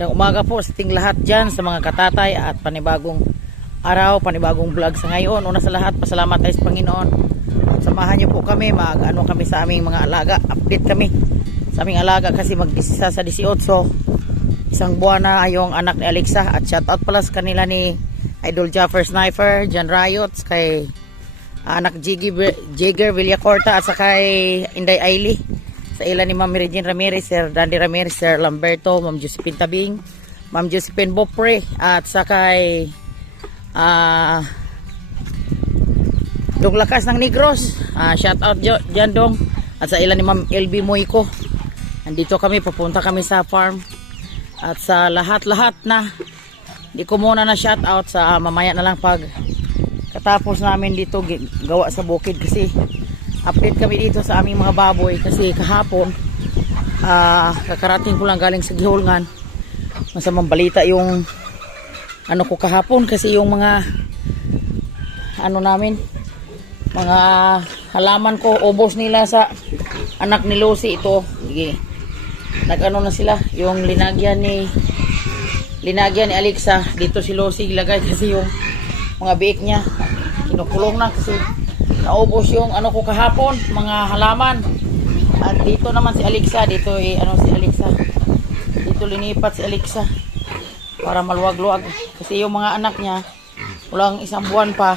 Magandang umaga po sa ating lahat dyan, sa mga katatay at panibagong araw, panibagong vlog sa ngayon. Una sa lahat, pasalamat tayo sa Panginoon. At samahan niyo po kami, mag-ano kami sa aming mga alaga. Update kami sa aming alaga kasi mag-isa sa 18. Isang buwan na yung anak ni Alexa. At shoutout pala sa kanila ni Idol Jaffer Sniper, Jan Riots, kay anak Jigger Villacorta at sa kay Inday Ailey. Sa ilan ni Ma'am Regine Ramirez, Sir Dandy Ramirez, Sir Lamberto, Ma'am Josephine Tabing, Ma'am Josephine Bopre, at sa kay Dong Lakas ng Negros. Shout out dyan Dong. At sa ilan ni Ma'am LB Moico. Andito kami, papunta kami sa farm. At sa lahat-lahat na hindi ko muna na shout out, sa mamaya na lang pag katapos namin dito gawa sa bukid, kasi update kami dito sa aming mga baboy kasi kahapon kakarating ko lang galing sa Gihulngan. Masamang balita yung ano ko kahapon kasi yung mga ano namin, mga halaman ko ubos nila sa anak ni Lucy. Ito nag-ano na sila, yung linagyan ni Alexa dito si Lucy ilagay kasi yung mga biik niya kinukulong na kasi naubos yung ano ko kahapon, mga halaman. At dito naman si Alexa, dito si Alexa, dito linipat si Alexa para maluwag-luwag kasi yung mga anak niya walang isang buwan pa,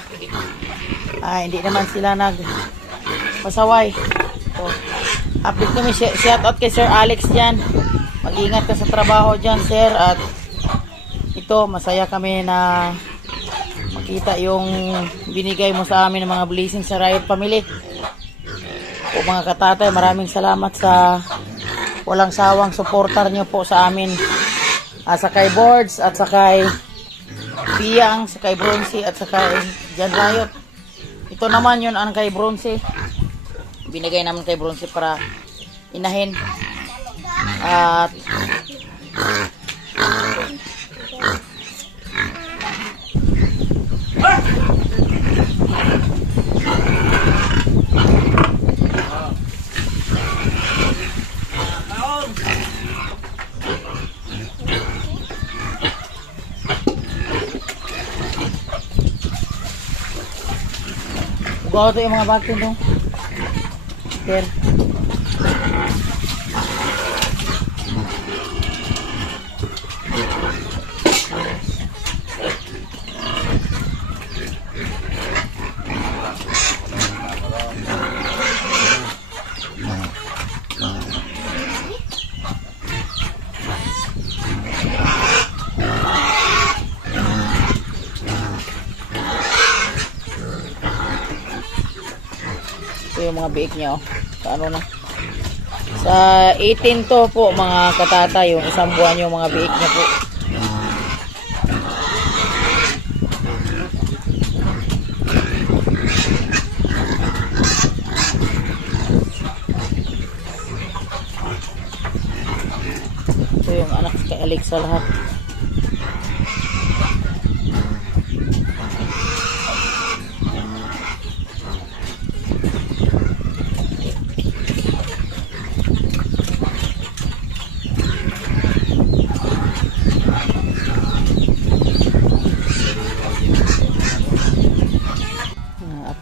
hindi naman sila pasaway. So, update kami, shout out kay Sir Alex dyan, mag-ingat ka sa trabaho dyan sir. At ito, masaya kami na makita yung binigay mo sa amin ng mga blessings sa Riot Family. O mga katatay, maraming salamat sa walang sawang supportar nyo po sa amin. Sa kay Boards at sa kay Piyang, sa kay Bronzy at sa kay Jan Riot. Ito naman yun ang kay Bronzy. Binigay naman kay Bronzy para inahin. At bukaw ito yung mga vacuum dong. There. Yung mga biik niya sa ano na, sa 18 to po mga katata, yung isang buwan yung mga biik niya po. Ito yung anak kay Alexa lahat.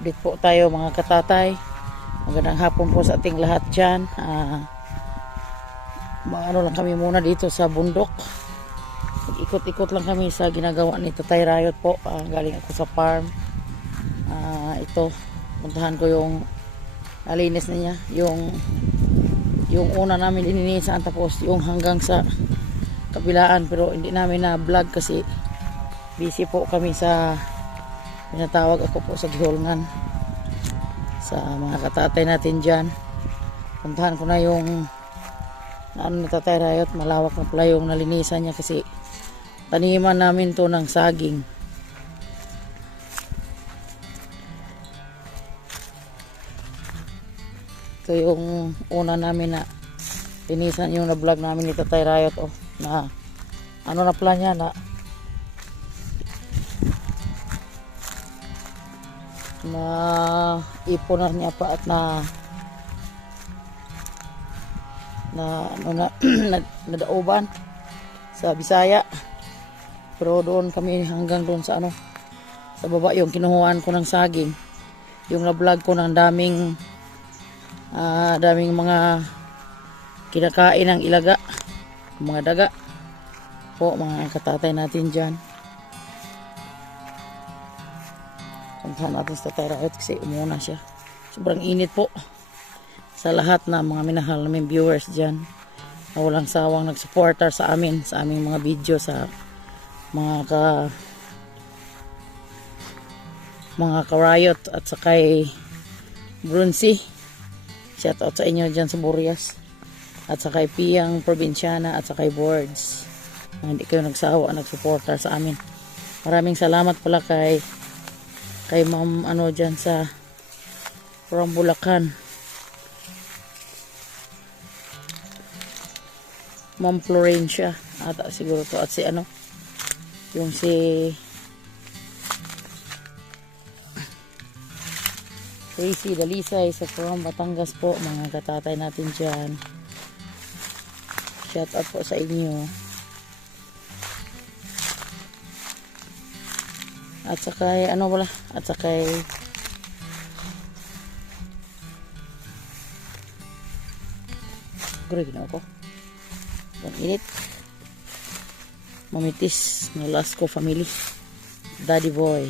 Update po tayo mga katatay. Magandang hapon po sa ating lahat dyan. Ano lang kami muna dito sa bundok. Ikot-ikot lang kami sa ginagawa ni Tatay Riot po. Galing ako sa farm. Ito, puntahan ko yung nalinis na niya. Yung una namin lininisan, tapos yung hanggang sa kabilaan. Pero hindi namin na vlog kasi busy po kami sa pinatawag ako po sa Gihulngan sa mga katatay natin dyan. Puntahan ko na yung ano ni Tatay Riot, malawak na pala yung nalinisan niya kasi taniman namin to ng saging. Ito yung una namin na linisan, yung na vlog namin ni Tatay Riot na ano na pala niya na ipon na niya pa at na nadauban. sa Bisaya. Pero doon kami hanggang doon sa ano, sa baba yung kinuhuan ko ng saging. Yung na-vlog ko ng daming mga kinakain ng ilaga, mga daga po, mga katatay natin dyan. Puntahan natin sa Tatay Riot kasi umuna siya. Sobrang init po sa lahat na mga minahal namin viewers dyan na walang sawang nag-supporter sa amin, sa aming mga video, sa mga ka-riot at sa kay Brunsi. Shout out sa inyo dyan sa Burias. At sa kay Piyang Provinciana at sa kay Boards. Hindi kayo nagsawa, nag-supporter sa amin. Maraming salamat pala kay Ma'am ano dyan sa from Bulacan. Ma'am Florencia ata siguro to, at si ano yung si Tracy Dalisay sa from Batangas po, mga katatay natin dyan. Shout out po sa inyo. At saka ano wala, at saka grabe na ako. Ang init. Mamitis na Lasco family. Daddy boy.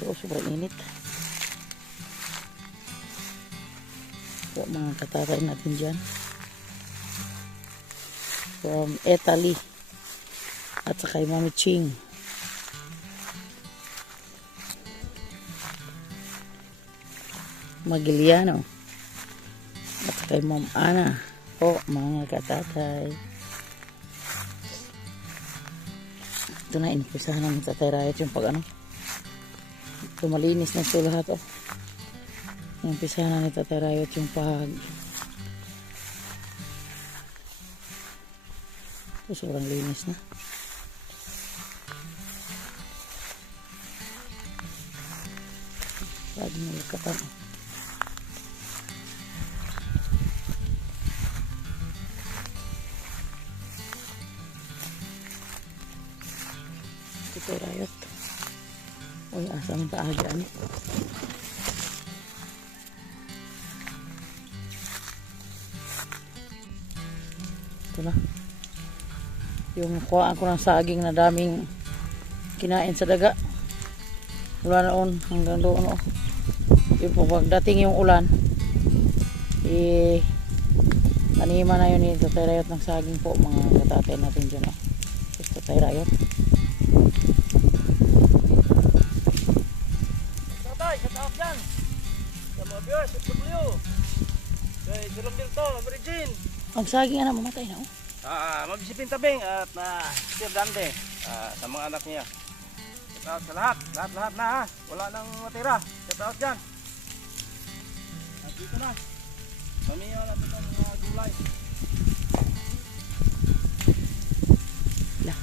So, sobrang init. So, mga katatay natin dyan. From Italy at sa kay Mami Ching. Magiliano at sa kay Ma'am Ana po, mga katatay. Ito na, inipisahan namin sa Tatay Riot yung pag ano, tumalinis na ito lahat. Inipisahan namin sa Tatay Riot yung pag sobrang linis na. Lagi nalakatan. Tatay Riot. Uy, asa ng paagaan. Ito na. Yung kuhaan ko ng saging na daming kinain sa daga. Mula noon hanggang doon. Yun po, pagdating yung ulan, taniman na yun ni Tatay Riot ng saging po, mga katatay natin dyan. Just Tatay Riot. Tatay, shout out dyan sa mga viewers, FW. Kay Jerome Dilto, Virgin. Ang saging na mamatay na Mabisipin tabing at Sir Dante sa mga anak niya. Shout out sa lahat na ha. Wala nang matira. Shout out dyan. At dito na. Pamiya natin ang mga gulay. Lah.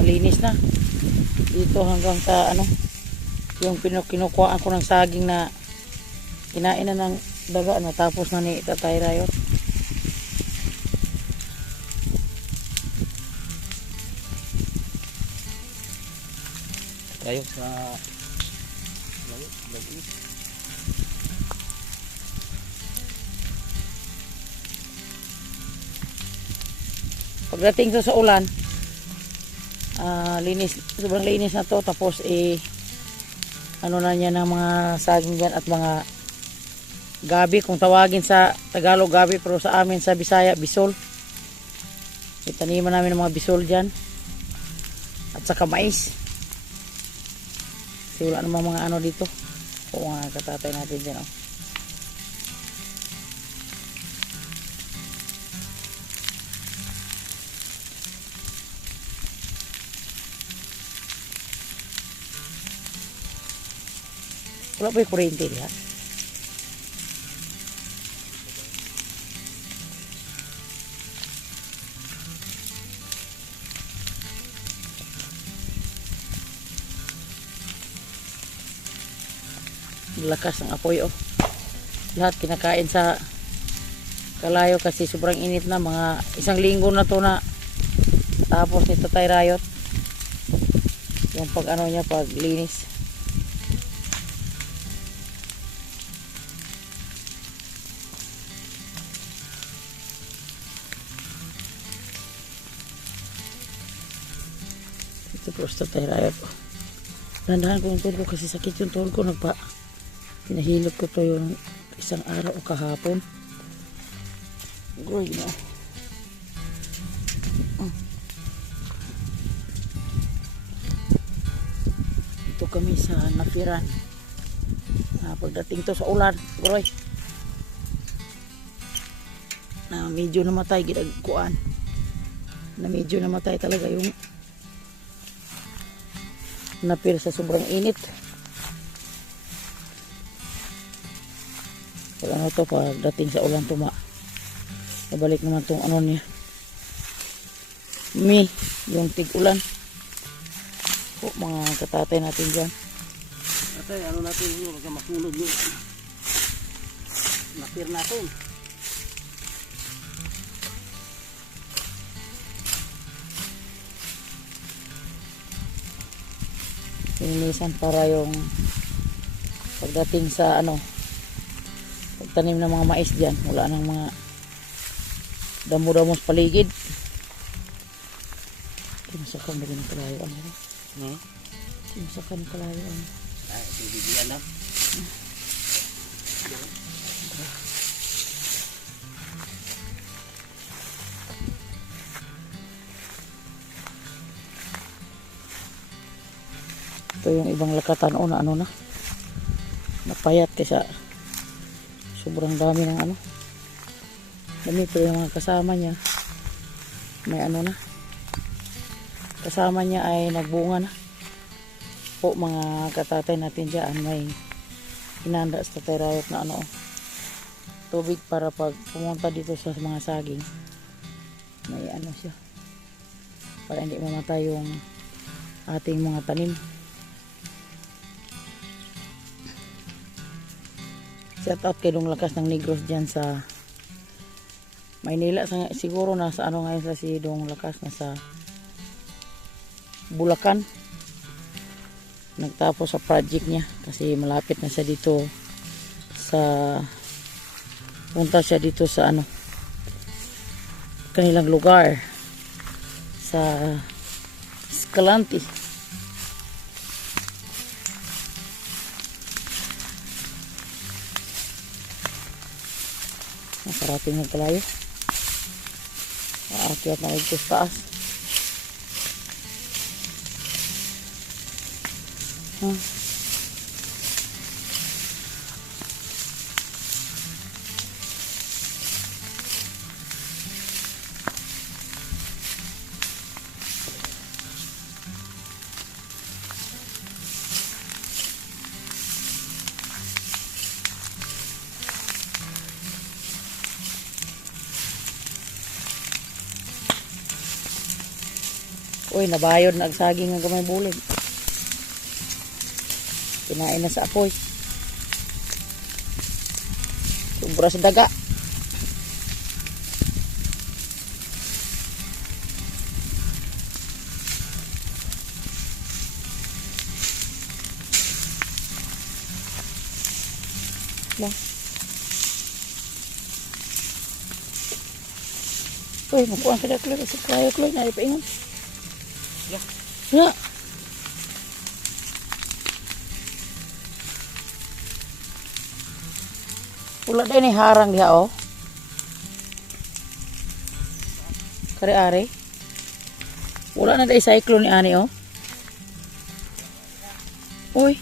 Malinis na. Dito hanggang sa ano, yung kinukuhaan ko ng saging na kinain na ng daga na tapos na ni Tatay Riot. Tayo sa lagi. Pagdating sa ulan, linis, sobrang linis na to. Tapos ano na niya ng mga saging dyan at mga gabi, kung tawagin sa Tagalog gabi, pero sa amin sa Bisaya bisol. Itaniman namin ng mga bisol dyan at saka mais. Kasi wala namang mga ano dito. O mga katatay natin dyan. Wala pa yung kuryente diha. Lakas ng apoy oh. Lahat kinakain sa kalayo kasi sobrang init na, mga 1 linggo na to na tapos ni Tatay Rayot yung pag ano niya, pag linis. Ito po sa Tatay Rayot oh. Dandahan ko yung tuhod ko kasi sakit yung tuhod ko, pinahilot ko to yung isang araw o kahapon. Goy na. Ito kami sa Nafiran. Pagdating to sa ulan, Goy. Na medyo namatay ginagkuan. Na medyo namatay talaga yung napir sa sobrang init. Pag ano to, pagdating sa ulan tuma, nabalik naman tong ano niya, yung tig-ulan po, mga katatay natin dyan. Tatay, ano natin yun, huwag masunog yun. Napir natin. Linisan para yung pagdating sa ano, pagtanim ng mga mais dyan, wala nang mga damo-damo sa paligid. Tinasakang na rin kalayo ano. Tinasakang kalayo ano. Ay, bibigyan lang. Ito yung ibang lakatan o na ano na napayat kaysa sobrang dami ng ano. Ganito yung mga kasama niya, may ano na, kasama niya ay nagbunga na po, mga katatay natin dyan. May hinanda sa Tatay Rayot na ano, tubig para pag pumunta dito sa mga saging may ano siya, para hindi mamatay yung ating mga tanim. Shout out kay Dong Lakas ng Negros dyan sa Maynila. Siguro nasa ano ngayon sa si Dong Lakas, nasa Bulacan. Nagtapos sa project niya kasi malapit na siya dito sa, punta siya dito sa ano, kanilang lugar sa Escalante. Nakarating ng kalayo. Aakyat na ito sa taas. Uy, nabayod na ang saging ng gamay bulig. Kinain na sa apoy. Sobra sa daga. Lah. Uy, makuha ka na kloy. Sa kayo kloy, naripaingon. Ya. Wala din ni harang diha oh. Kare-are. Wala na dai cyclone ni ani oh. Uy.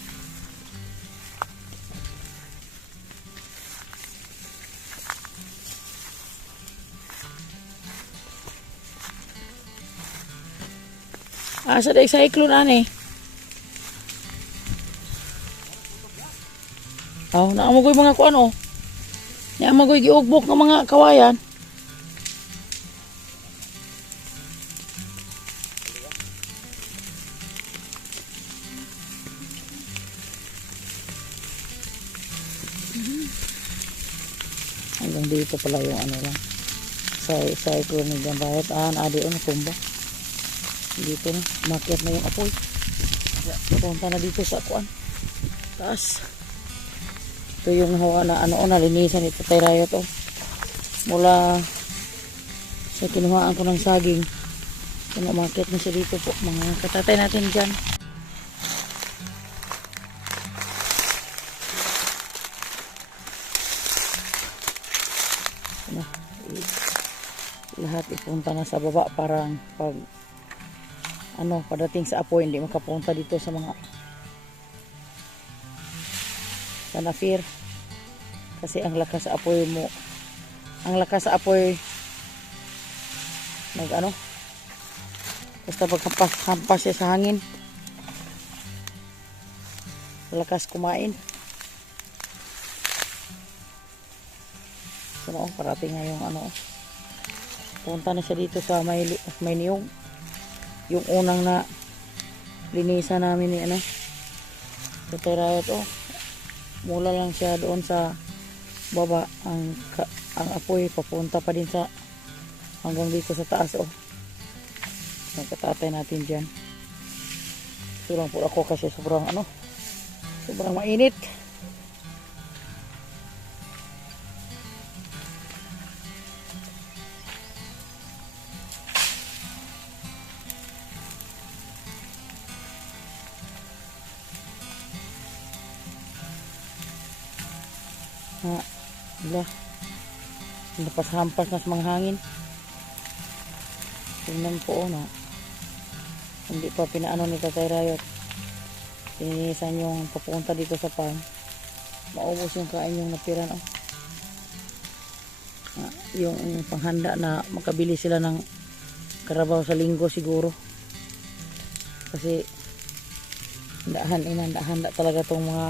Asa dai cyclone ani? Oh, naamagoy mga kuan oh. Naamagoy giugbok ng mga kawayan. Dito pala yung ano lang. Cyclone ni Gambayat. Adi o natumba. Dito na. Makiat na yung apoy. Punta na dito sa kuan. Taas. Ito yung hawa na nalinisan ito Tatay Rayot oh. Mula sa kinuhaan ko ng saging. Umakit na siya dito po. Mga katatay natin dyan. Lahat ipunta na sa baba. Parang pag padating sa apoy hindi makapunta dito sa mga kanafir. Kasi ang lakas sa apoy mo. Ang lakas sa apoy basta paghampas siya sa hangin lakas kumain. So parating nga yung punta na siya dito sa may niyog. Yung unang na linisan namin ni Tatay Rayot mula lang siya doon sa baba ang apoy papunta pa din sa hanggang dito sa taas nagkatatay natin dyan. Ito lang po ako kasi sobrang mainit. Lapas-hampas na sa mga hangin. Tingnan po hindi pa pinaano ni Tatay Rayot. Tininisan yung papunta dito sa farm. Maubos yung kain yung napiran yung panghanda na makabili sila ng karabaw sa linggo siguro. Kasi handa talaga tong mga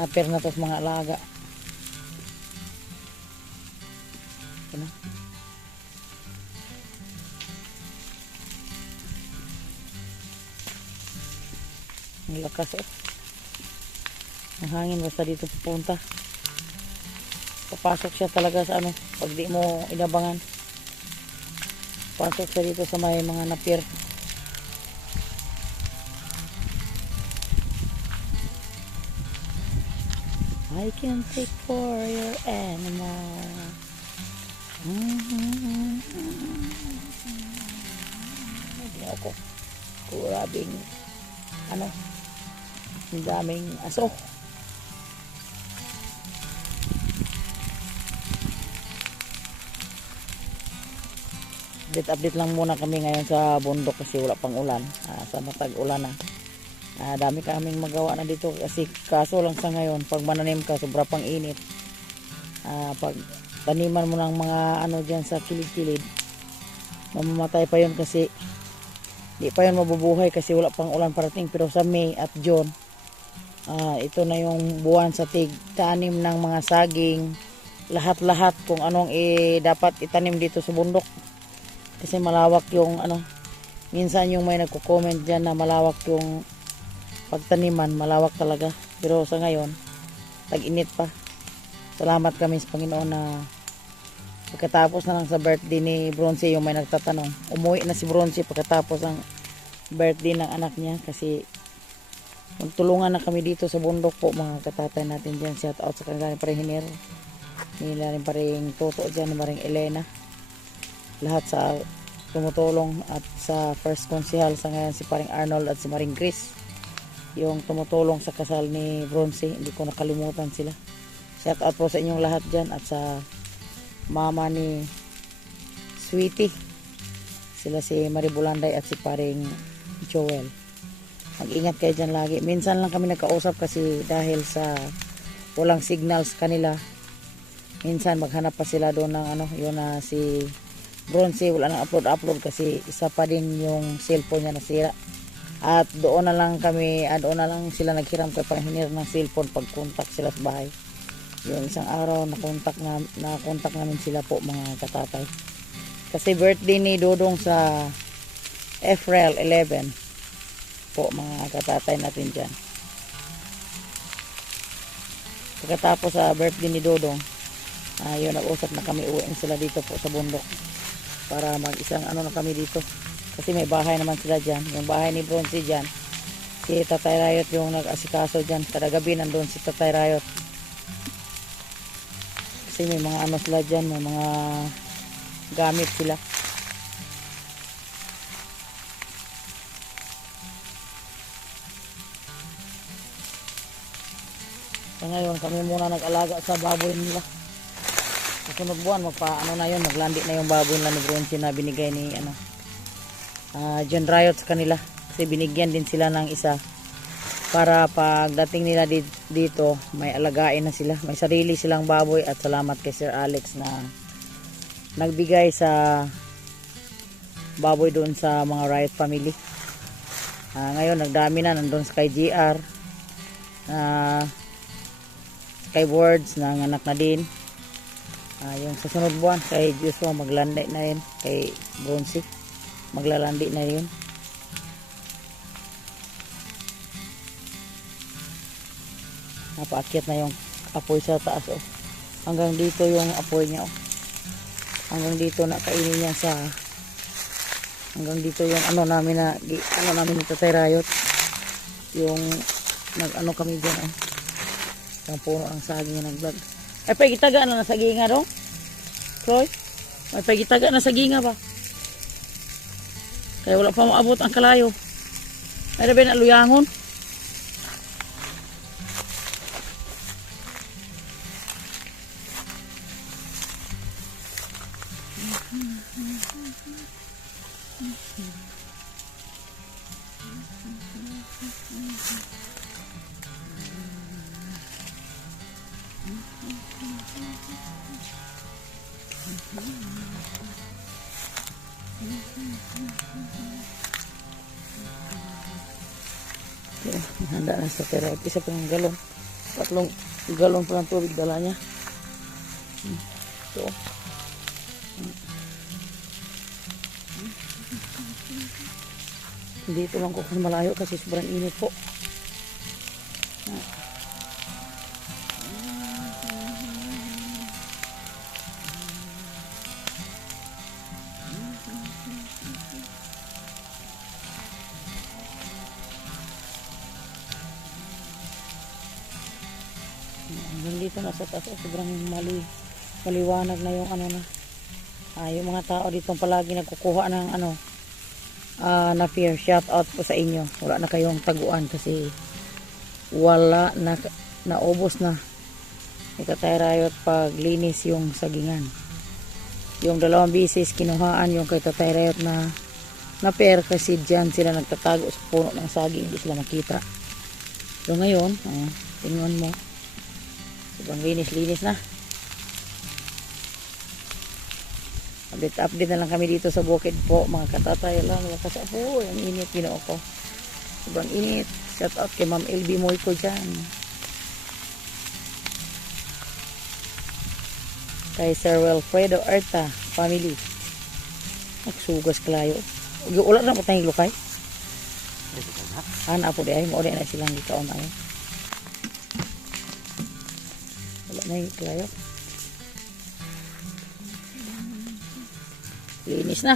napir na to sa mga alaga. Ang lakas ang hangin basta dito pupunta. Papasok siya talaga sa pag di mo inabangan. Pasok siya dito sa may mga napir. I can take for your animal. Hindi ako kurabing ang daming aso. Update lang muna kami ngayon sa bundok kasi wala pang ulan. Sa matag-ulan na. Dami kaming magawa na dito kasi kaso lang sa ngayon pag mananim ka sobra pang init. Pag taniman mo ng mga dyan sa kilid-kilid mamamatay pa yun kasi di pa yun mabubuhay kasi wala pang ulan parating. Pero sa May at June ito na yung buwan sa tanim ng mga saging, lahat-lahat kung anong dapat itanim dito sa bundok kasi malawak yung minsan yung may nagko-comment dyan na malawak yung pagtaniman, malawak talaga. Pero sa ngayon tag-init pa. Salamat kami sa Panginoon na pagkatapos na lang sa birthday ni Bronzy, yung may nagtatanong, umuwi na si Bronzy pagkatapos ang birthday ng anak niya kasi magtulungan na kami dito sa bundok po mga katatay natin dyan. Shout out sa kanila pa rin Hiner, nila rin pa rin Toto dyan, pa rin Elena, lahat sa tumutulong at sa first konsihal sa ngayon si paring Arnold at si Maring Chris yung tumutulong sa kasal ni Bronzy. Hindi ko nakalimutan sila. Shout out po sa inyong lahat dyan at sa mama ni Sweetie, sila si Maribulanday at si paring Joel. Mag-ingat kayo dyan lagi. Minsan lang kami nagkausap kasi dahil sa walang signals kanila. Minsan maghanap pa sila doon ng yun na si Bronzy wala nang upload kasi isa pa din yung cellphone niya nasira. At doon na lang sila naghiram kay panghinir ng cellphone pag contact sila sa bahay. Yung isang araw na contact namin sila po mga katatay. Kasi birthday ni Dodong sa April 11 po mga katatay natin dyan. Pagkatapos sa birthday ni Dodong, Yun, nag-usap na kami, uwi na sila dito po sa bundok para mag-isang ano na kami dito kasi may bahay naman sila dyan, yung bahay ni Bronzy dyan. Si Tatay Rayot yung nag-asikaso dyan, kada gabi nandun si Tatay Rayot kasi may mga ano sila dyan, may mga gamit sila. So ngayon kami muna nag-alaga sa baboy nila. Sa sunod buwan magpa-ano na yun, maglandi na yung baboy nila ni Bronzy na binigay ni John Rayot sa kanila. Kasi binigyan din sila ng isa para pagdating nila dito may alagain na sila. May sarili silang baboy at salamat kay Sir Alex na nagbigay sa baboy doon sa mga Rayot family. Ngayon nagdami na, nandun sa kay GR, kay Words na anak na din. Yung sa sunod buwan kay Joshua maglandi na yun, kay Bronzy maglalandi na yun. Napaakyat na yung apoy sa taas oh. Hanggang dito yung apoy niya oh. Hanggang dito na kainin niya sa hanggang dito yung ano namin ni Tatay Rayot. Yung nag-ano kami dyan oh. Yung puno ang saging na nag-vlog. Ay pagitaga na sa ginga ro? Chloe? Ay pagitaga na sa ginga ba? Kaya wala pa maabot ang kalayo. Ay rabi na luyangon. Handa na sa pero isa pa ng galon, 3 galon pa ng tubig dala niya. Ito dito lang ko kasi malayo kasi sobrang init po. Dito na sa taas sobrang maliwanag na yung ano na yung mga tao dito palagi nagkukuha ng na fear. Shout out po sa inyo, wala na kayong taguan kasi wala na, naubos na ni Tatay Rayot pag linis yung sagingan. Yung 2 bisis kinuhaan yung kay Tatay Rayot na fear kasi dyan sila nagtatago sa puno ng saging, hindi sila makita. So ngayon tingnan mo sobrang linis na. Update na lang kami dito sa bukid po mga katatay lang. Kasi po ang init Ginoo ko, sobrang init. Shout out kay Ma'am LB Moyko dyan, kay Sir Wilfredo Arta family. Nagsugas klayo ulat na po tayong lukay po di ay mo na silang gikaon ay wala na yung klayo. Linis na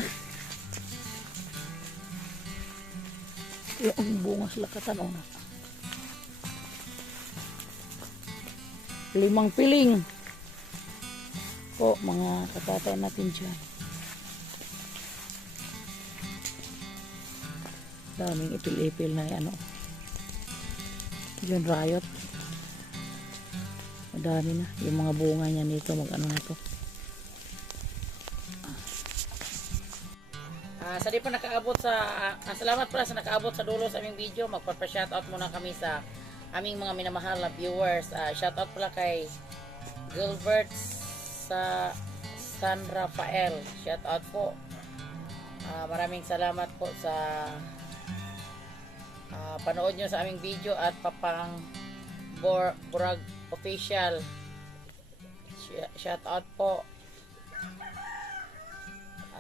yung bunga sila katanaw na 5 piling po mga katatay natin dyan. Daming ipil-ipil na John Rayot. Madami na yung mga bunga niya nito, mag-ano na to. Sa di pa nakaabot sa salamat pala sa nakaabot sa dulo sa aming video. Magpa-shoutout muna kami sa aming mga minamahal na viewers. Shoutout pala kay Gilbert sa San Rafael. Shoutout po. Maraming salamat po sa panood nyo sa aming video at Papang Burag Official. Shoutout po.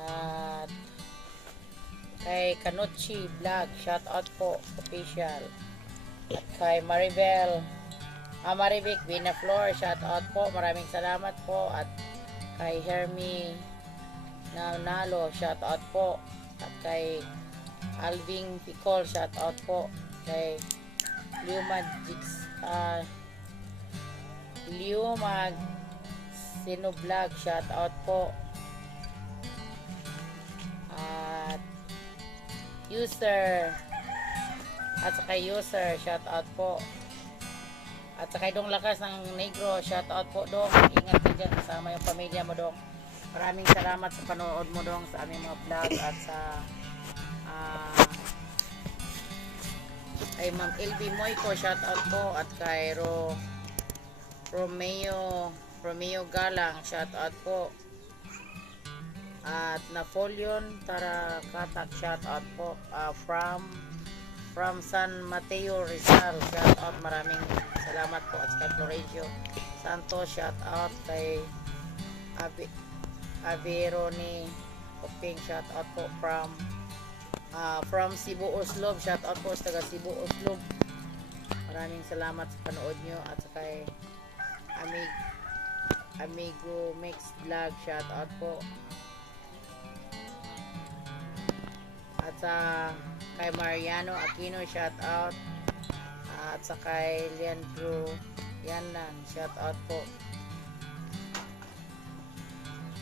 At kay Kanuchi Vlog, shout out po official. At kay Maribel Maribik Binaflor, shout out po. Maraming salamat po. At kay Hermie Nanalo, shout out po. At kay Alving Picol, shout out po. Kay Liumag Sinoblog, shout out po. At user at saka user, shout out po. At saka Dong Lakas ng Negro, shout out po Dong. Ingat ka dyan, kasama yung pamilya mo Dong. Maraming salamat sa panood mo Dong sa aming mga vlog at sa ay Ma'am LB Moico, shout out po. At kay Romeo Galang, shout out po. At Napoleon Tarakatak, shout out po. From San Mateo Rizal, shout out. Maraming salamat po. At kay Florencio Santos, shout out. Kay Averoni Oping, shout out po. From Cebu Oslob, shout out po sa taga Cebu Oslob. Maraming salamat sa panood nyo. At kay Amigo Mix Vlog, shout out po. At sa kay Mariano Aquino, shout out. At sa kay Leandro Yanlan, shout out po.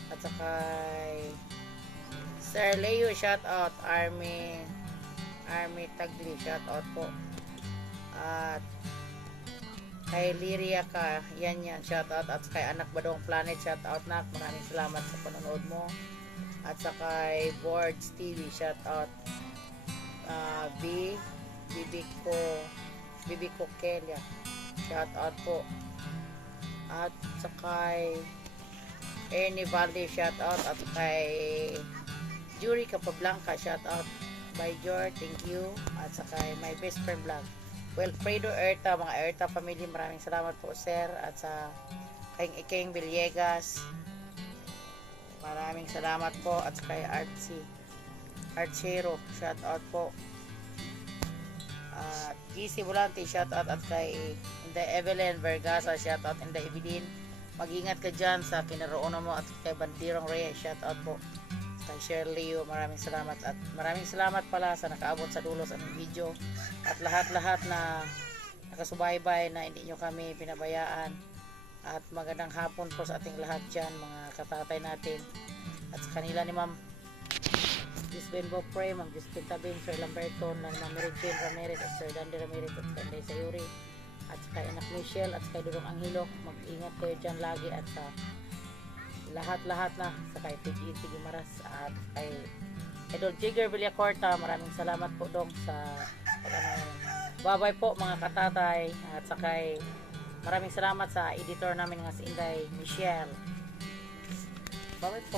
At sa kay Sir Leo, shout out. Army Tagli, shout out po. At kay Liria ka, yan, shout out. At kay Anak Badong Planet, shout out nak. Maraming salamat sa panonood mo. At sa kay Boards TV, shout out. Bibi Kelia, shout out po. At sa kay Ernie Valde, shout out. At kay Jury Capablanca, shout out. By George, thank you. At sa kay my best friend vlog, Wilfredo Erta, mga Erta family, maraming salamat po sir. At sa kay Iking Villegas, maraming salamat po. At sa kay Archero, shout out po. At GC Volante, shout out. At kay Inday Evelyn Vergasa, shout out. Inday Evelyn, mag-ingat ka dyan sa kinaroonan mo. At kay Bandirong Reyes, shout out po. Kay Shirley, maraming salamat. At maraming salamat pala sa nakaabot sa dulo sa aming video. At lahat-lahat na nakasubaybay na hindi nyo kami pinabayaan. At magandang hapon po sa ating lahat dyan, mga katatay natin. At sa kanila ni Ma'am Gisben Bopre, Ma'am Gisben Tabin, Sir Lamberto, Ma'am Mary Jane Ramirez, at Sir Dandy Ramirez, at kay Inday Sayuri, at kay Anak Michelle, at kay Dudong Anghilo. Mag-ingat kayo dyan lagi. At sa lahat-lahat na sa kay Tig Maras at kay Idol Jigger Villacorta, maraming salamat po Dong sa babay po mga katatay. At sa kay maraming salamat sa editor namin nga si Inday Michelle. Babay po.